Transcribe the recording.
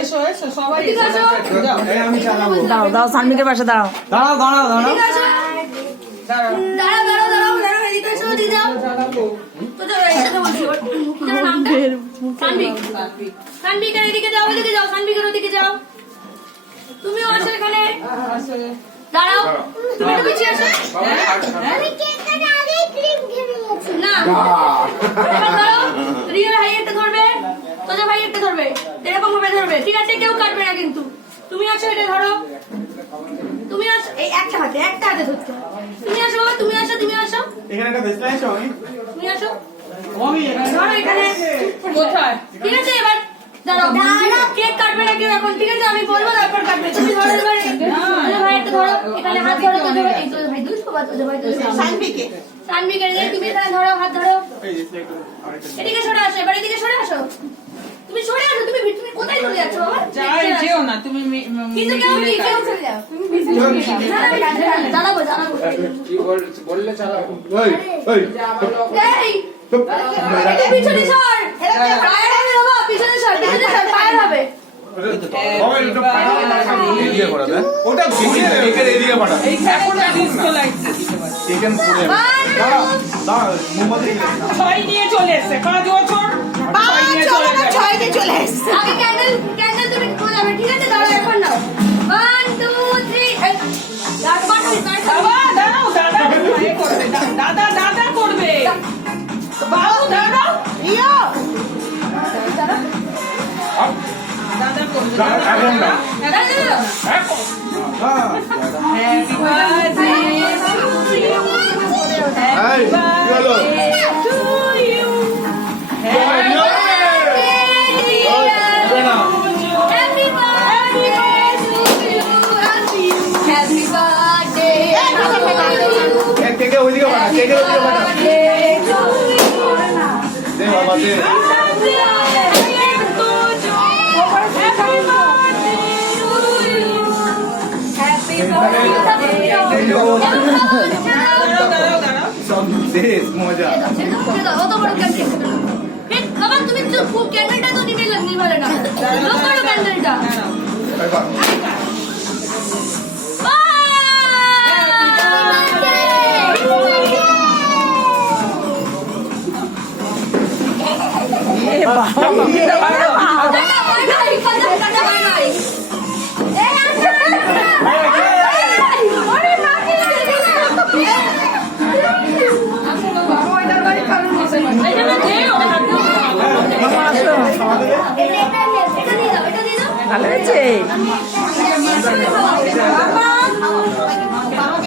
এসো এসো সবাই এদিকে আসো। আমি চালাবো। দাও দাও সানমিকের পাশে দাও। দাঁড়াও দাঁড়াও দাঁড়াও। এদিকে আসো। দাঁড়াও দাঁড়াও, এদিকে এসো, এদিকে যাও। চালাবো তো যাও, এই কথা বলছি। ওর নামটা? সানভিক। সানভিকের এদিকে যাও, সানভিকের ওদিকে যাও। তুমিও আসো এখানে। আসলে দাঁড়াও, তুমি একটু পিছিয়ে আসো। আমি কেক কাটা আগে ক্রিম খেয়ে নিয়েছি। না, এবার ধরো, রিয়া ভাই একটা ধরবে, তোজা ভাই একটা ধরবে, এরকম ভাবে ধরবে, ঠিক আছে? কেউ কাটবে না কিন্তু। তুমি আসো, এটা ধরো। তুমি আসো, এই একটা হাতে ধরতে হবে। তুমি আসো, তুমি আসো, এখানে একটা বেসলা এসো আমি। তুমি আসো। আমি এখানে ধরো এখানে। কোথায় ঠিক আছে, এবার দাঁড়াও। কেক কাটবে না কেউ এখন, ঠিক আছে? আমি বলবো তারপর কাটবে। তুমি ধরো এবারে। তোজা ভাই একটা ধরো, এখানে হাত ধরো। তোজা ভাই, এই তোজা ভাই দুষ্ট বা তোজা ভাই সানভিকের তুমি এখানে ধরো, হাত ধরো। এই যে একটু আরেকটা এদিকে সরে আসো, এবার এদিকে সরে আসো। তুমি সরে আসো, তুমি কোথায় চলে যাচ্ছ বাবা? যাই যেও না তুমি কিন্তু কেউ কি কেউ চলে যাও। দাঁড়াবো। কি বললে চালাবো। ওই ওই এই পিছনে সর, পায়ের হবে বাবা, পিছনে সর, পায়ের হবে। এদিকে করা যায়। ওটা ঘুরিয়ে এখানে এদিকে পাঠা। এই একটা ডিস্কো লাইট দিতে পারে এখানে পুরো দাঁড়া দাঁড়া মোমবাতি ছয় নিয়ে চলে এসেছে 5 বছর ছয় নিয়ে চলে যাবে আগে ক্যান্ডেল তুমি বোঝাবে, ঠিক আছে? দাঁড়াও, এখন নাও। 1 2 3 বাবা দাঁড়াও দাদা এ করবে দাদা করবে বাবু দাঁড়াও দাদা করবে এখন না হ্যাপি বার্থডে এই চলো কেকে ওইদিকে পাঠা কেকে ওইদিকে পাঠা দে বাবা দে সব দেশ মজা বাবা তুমি ক্যান্ডেলটা তো নিভালে না, ক্যান্ডেলটা। ভালো হয়েছে।